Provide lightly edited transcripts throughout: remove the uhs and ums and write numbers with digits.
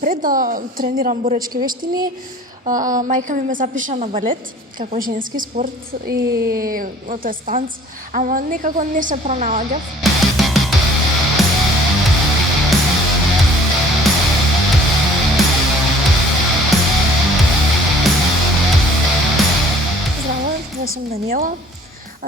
Пред да тренирам боречки вештини, мајка ми ме запиша на балет како женски спорт и тоест танц, ама некако не се пронаоѓав. Здраво, јас сум Даниела.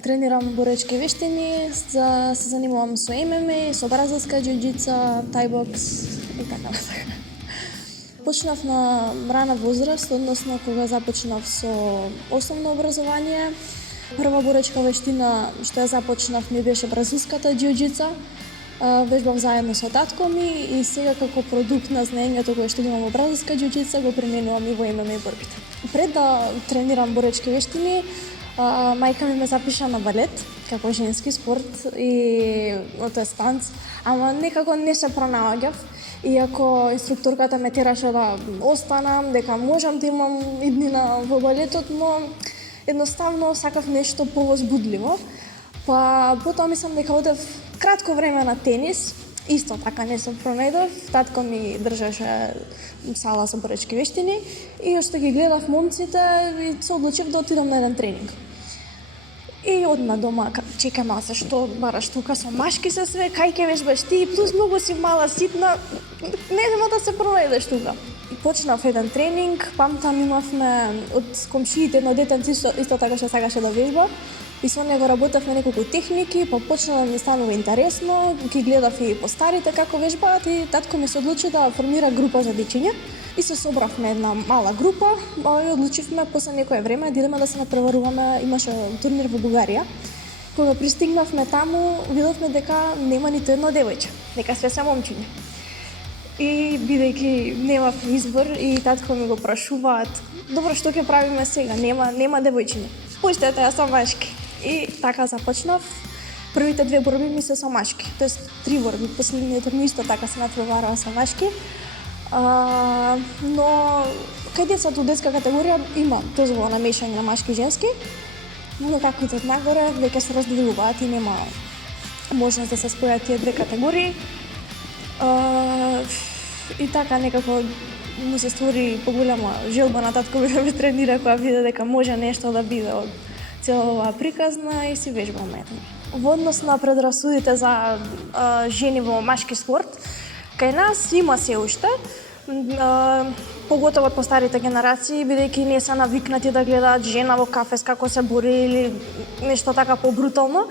Тренирам боречки вештини, се занимавам со ММА, со бразилска џиу-џица, тајбокс и така натака. Почнав на рана возраст, односно кога започнав со основно образование. Прва боречка вештина што ја започнав ми беше бразилската џиу-џица. Вежбав заедно со татко ми и сега како продукт на знаењето кое што имам во бразилска џиу-џица го применувам и во ММА борбите. Пред да тренирам боречки вештини, мајка ми ме запиша на балет како женски спорт и тоест танц, ама некако не се пронаоѓав. Иако инструкторката ме тераше да останам, дека можам да имам иднина во балетот, но едноставно сакав нешто повозбудливо. Па потоа мислам дека одев кратко време на тенис, исто така не се пронајдов. Татко ми држеше сала со боречки вештини и што ги гледав момците и се одлучив да отидам на еден тренинг. И одма дома чекам се што бараш тука со машки се све, кај ќе вежбаш ти, плюс многу си мала, ситна, нема да се пронајдеш тука. И почнав еден тренинг, памтам имавме од комшиите едно детенце исто така што сакаше да вежба. И со него работевме неколку техники, па почна да ми станува интересно, ги гледав и постарите како вежбаат и татко ми се одлучи да формира група за дечиња. И се собравме една мала група и одлучивме после некое време да идеме да се напреваруваме, имаше турнир во Бугарија. Кога пристигнавме таму, видовме дека нема ниту едно девојче, дека све се момчиња. И бидејќи немав избор и татко ми го прашуваат: "Добро, што ќе правиме сега? Нема девојчиња. Пуштете ја со машки." И така започнав. Првите две борби ми се со машки, тоест 3 борби, последниот ми исто така се натпреварува со машки. Но кај децата од детска категорија има дозвола на мешање на машки и женски, но како идат нагоре веќе се разделуваат и нема можност да се спојат тие две категории. И така некако му се створи поголема желба на татко ми да ме тренира кога виде дека може нешто да биде од цела оваа приказна и си вежбаме. Во однос на предрасудите за жени во машки спорт, кај нас има се уште, поготово од постарите генерации, бидејќи не се навикнати да гледаат жена во кафес како се бори или нешто така побрутално.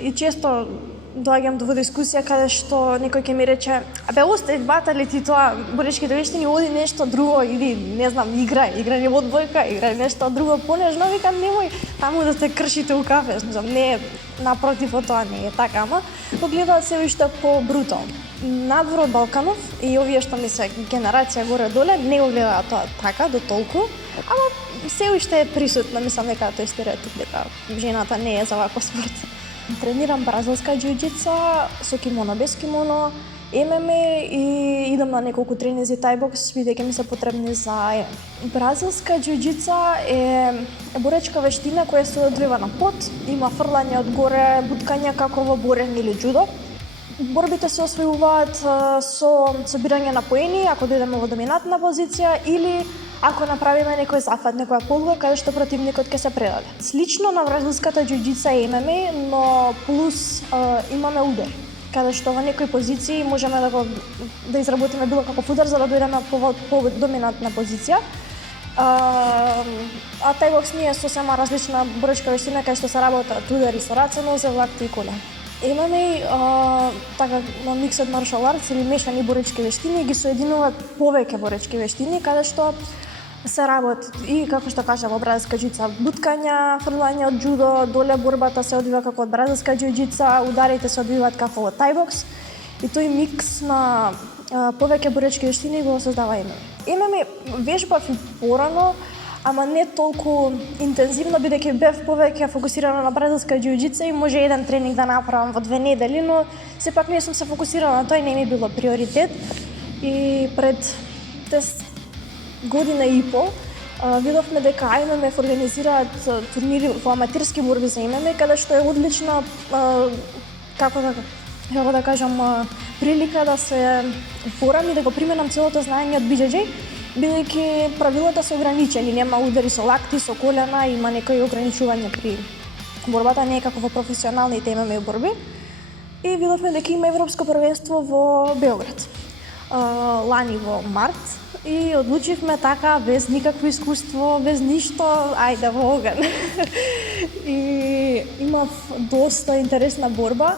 И често доаѓам до дискусија каде што некој ќе ми рече: "Абе, остави батали ти тоа боречките вештини, оди нешто друго или не знам, играј одбојка, играј нешто друго понежно." Викам: "Немој таму да се кршите у кафе." Знам, не, напротив од тоа не е така, ама го гледаат се уште по-брутално. Надвор од Балканов и овие што ми се генерација горе-доле не го гледаат тоа така до толку, ама се уште е присутно, мислам дека тој стереотип дека жената не е за ваков спорт. Тренирам бразилска џиу-џица со кимоно, без кимоно, ММА и идам на неколку тренинзи тајбокс, бидејќи ми се потребни за бразилска џиу-џица е боречка вештина која се одвива на пот, има фрлање од горе, буткање како во борен или џудо. Борбите се освојуваат со собирање на поени, ако дојдеме во доминантна позиција или ако направиме некој зафат, некоја полуга каде што противникот ќе се предаде. Слично на бразилската џиу-џица и ММА, но плюс имаме удар, каде што во некои позиции можеме да изработиме било каков удар за да дојдеме по доминантна позиција. А тајбокс ми е сосема различна боречка вештина кај што се работат удари со раце, нозе, лакти и колен. Имаме така mixed martial arts или мешани боречки вештини, ги соединуваат повеќе боречки вештини каде што се работи и како што кажа во бразилска џиу-џица буткања, фрлање од џудо, доле борбата се одвива како од бразилска џиу-џица, ударите се одвиваат како во тајбокс и тој микс на повеќе боречки вештини го создава ММА. ММА вежбав и порано, ама не толку интензивно, бидејќи бев повеќе фокусирана на бразилска џиу-џица и може еден тренинг да направам во 2 недели, но сепак не сум се фокусирала на тој, не ми било приоритет. И пред година и пол видовме дека АММФ организираат турнири во аматерски борби за ММА, каде што е одлична како како да кажам, прилика да се упорам и да го применам целото знаење од BJJ, бидејќи правилата се ограничени, нема удари со лакти, со колена, има некои ограничувања при борбата, не е како во професионалните ММА борби. И видовме дека има европско првенство во Белград. Лани во март и одлучивме така без никакво искуство, без ништо, ајде во оган. И имав доста интересна борба,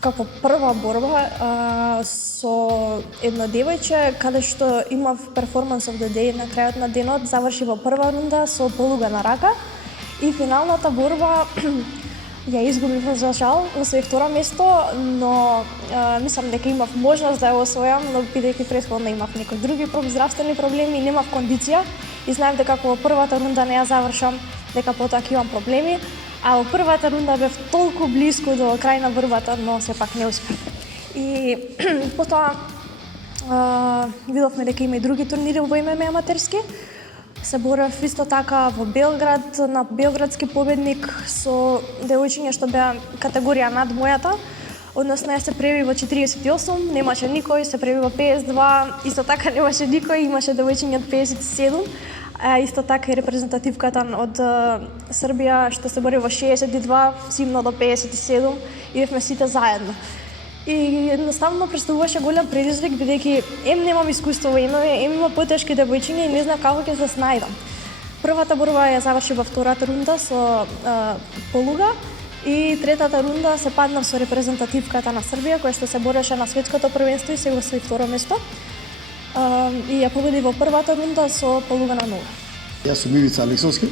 како прва борба со едно девојче, каде што имав перформанс of the day на крајот на денот, заврши во прва рунда со полуга на рака и финалната борба ја изгубив за жал, освоив втора место, но мислам дека имав можност да ја освојам, но бидејќи претходно имав некои други здравствени проблеми и немав кондиција и знаев дека ако во првата рунда не ја завршам, дека потоа ќе имам проблеми, а во првата рунда бев толку блиску до крај на борбата, но сепак не успев. И потоа видовме дека има и други турнири во ММА аматерски. Се борев исто така во Белград, на белградски победник со девојчиња што беа категорија над мојата. Односно, ја се преби во 48, немаше никој, се преби во 52, исто така немаше никој, имаше девојчиња од 57. Исто така и репрезентативката од Србија што се бори во 62, симно до 57 и бевме сите заедно. И едноставно представуваше голем предизвик, бидејќи немам искуство во ММА, има потешки девојчиња и не знам како ќе се снајдам. Првата борба ја заврши во втората рунда со полуга и третата рунда се паднав со репрезентативката на Србија, која што се бореше на светското првенство и се го освои второ место. И ја победи во првата рунда со полуга на нога. Јас сум Ивица Алексовски,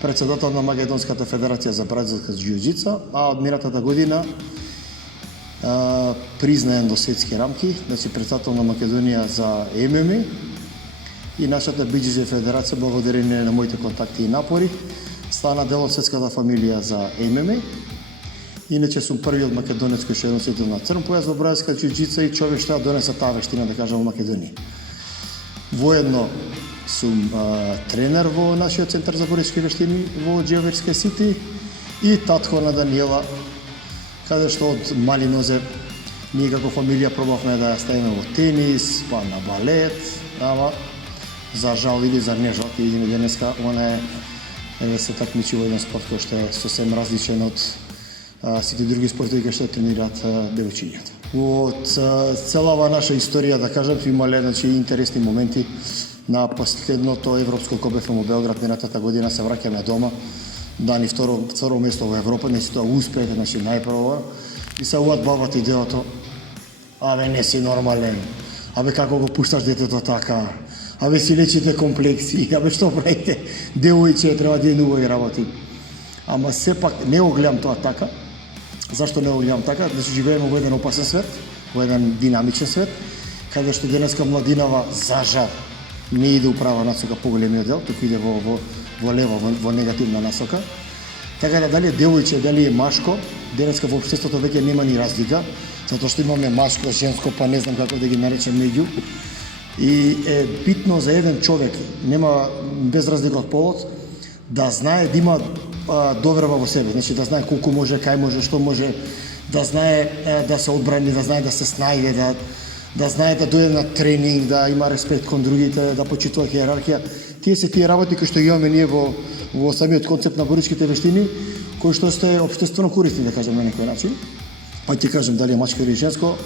председател на Македонската федерација за бразилска џиу-џица, а од минатата година признаен до светски рамки, значи председател на Македонија за ММА и нашата BJJ федерација, благодарение на моите контакти и напори, стана дел од светската фамилија за ММА. Иначе сум првиот македонец кој што е носител на црн појас во бразилска џиу-џица и човек што ја донесе таа вештина, да кажам, во Македонија. Воедно сум тренер во нашиот центар за боречки вештини во Џеверска Сити и татко на Даниела, каде што од мали нозе ние како фамилија пробавме да ја ставиме во тенис, па на балет, ама за жал или за нежал, ќе идеме денеска, она е се такмичи во еден спорт кој што е сосем различен од сите други спортови кои што тренираат девојчињата. Во целава наша историја, да кажам, имале интересни моменти. На последното европско кое бевме во Белград минатата година, се враќаме дома, дани второ место во Европа, не си тоа успех, значи најпрво. И се уват бабата идејата, абе не си нормален, абе како го пушташ детето така, абе си лечите комплекси, абе што правите, девојче треба да и работи. Ама сепак не го гледам тоа така. Зашто не го гледам така? Значи живееме во еден опасен свет, во еден динамичен свет, каде што денеска младинава, за жал, не иде управа насока поголемиот дел, туку иде во лево, во негативна насока. Така да дали е девојче, дали е машко, денеска во општеството веќе нема ни разлика, затоа што имаме машко, женско, па не знам како да ги наречем меѓу. И е битно за еден човек, нема без разлика од полот, да знае да има доверба во себе, значи да знае колку може, кај може, што може, да знае да се одбрани, да знае да се снајде, да знае да дојде на тренинг, да има респект кон другите, да почитува иерархија. Тие се тие работи кои што имаме ние во самиот концепт на боричките вештини, кои што сте општествено корисни, да кажем, на некој начин. Па ќе кажем дали е мачко или женско,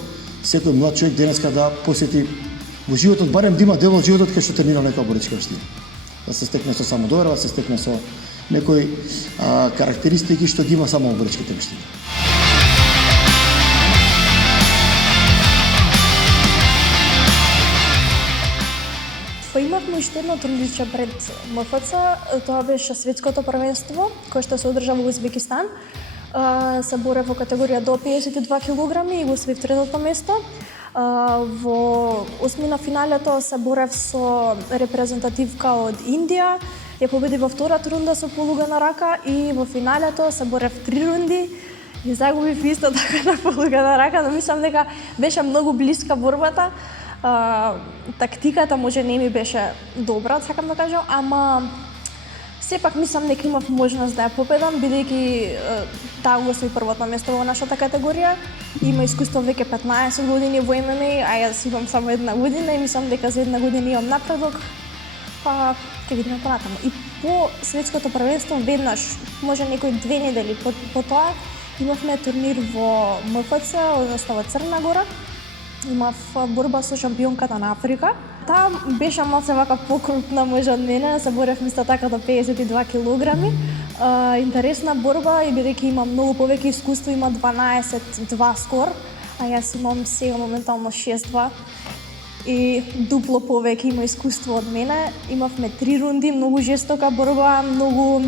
секој млад човек денеска да посети во животот, барем да има дел од животот кај што тренира некоја боричка вештина. Да се стекне со самодоверба, да се стекне со некои карактеристики што ги има само во боричките вештини. Имавме уште едно турнирче пред МФЦ, тоа беше светското првенство, кое што се одржа во Узбекистан. Се борев во категорија до 52 кг и го освоив третото место. Во осмина финалето се борев со репрезентативка од Индија, ја победи во втората рунда со полуга на рака и во финалето се борев 3 рунди и загубив исто така на полуга на рака, но мислам дека беше многу блиска борбата. Тактиката може не ми беше добра, сакам да кажам, ама Сепак мислам дека имав можност да ја победам, бидејќи таа го освои првото место во нашата категорија. Има искуство веќе 15 години во ММА, а јас имам само 1 година и мислам дека за 1 година имам напредок. Па ќе видиме понатаму. И по светското првенство веднаш, може некои 2 недели по тоа, имавме турнир во МФЦ, односно во Црна Гора. Имав борба со шампионката на Африка. Таа беше малце вака покрупна може од мене, се борев исто така до 52 килограми. Интересна борба и бидејќи имам многу повеќе искуство, има 12-2 скор, а јас имам сега моментално 6-2 и дупло повеќе има искуство од мене. Имавме 3 рунди, многу жестока борба, многу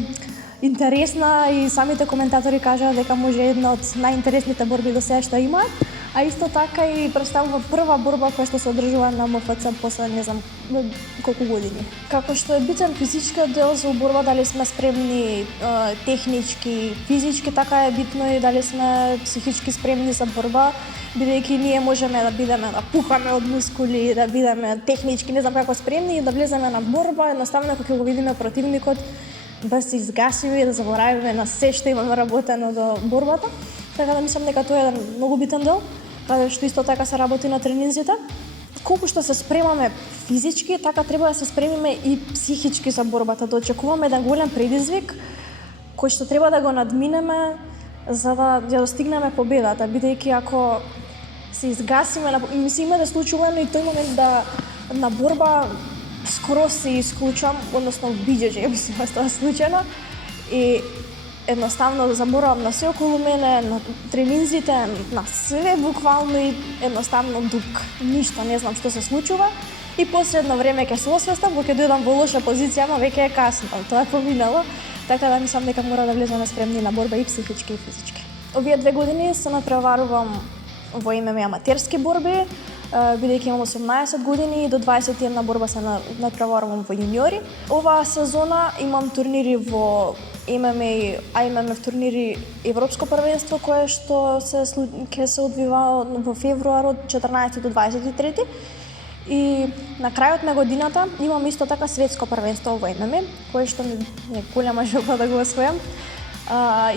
интересна и самите коментатори кажаа дека може една од најинтересните борби до сега што имаат. А исто така и представува прва борба која што се одржува на МФЦ после не знам колку години. Како што е битен физичкиот дел за борба, дали сме спремни технички, физички, така е битно и дали сме психички спремни за борба, бидејќи ние можеме да бидеме да пухаме од мускули, да бидеме технички, не знам како спремни и да влеземе на борба, едноставно кога ќе го видиме противникот да се изгасиме и да заборавиме на се што имаме работено до борбата. Така да мислам дека тоа е еден многу битен дел, каде што исто така се работи на тренинзите. Колку што се спремаме физички, така треба да се спремиме и психички за борбата, да очекуваме еден голем предизвик кој што треба да го надминеме за да ја достигнеме победата, бидејќи ако се изгасиме, мислам има да случува и тој момент да на борба скоро се исклучам, односно BJJ, мислам да тоа случајно и едноставно заборавам на се околу мене, на тренинзите, на све буквално и едноставно дук. Ништо не знам што се случува и после едно време ќе се освестам, кога ќе дојдам во лоша позиција, ама веќе е касно, тоа е поминало, така да мислам дека мора да влеземе спремни на борба и психички и физички. Овие 2 години се натпреварувам во ММА аматерски борби, бидејќи имам 18 години и до 21 борба се натпреварувам во јуниори. Оваа сезона имам турнири во ММА, а имаме турнири Европско првенство кое што ќе се одвива во февруар од 14 до 23 и на крајот на годината имам исто така светско првенство во ММА, кое што ми е голема желба да го освојам.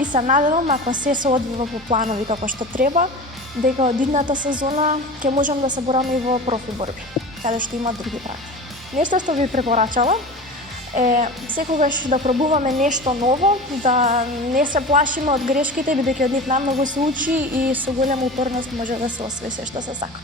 И се надевам ако се одвива по планови како што треба, дека од идната сезона ќе можам да се борам и во профи борби, каде што има други правила. Нешто што ви препорачала е секогаш да пробуваме нешто ново, да не се плашиме од грешките, бидејќи од нив најмногу се учи и со голема упорност може да се освои се што се сака.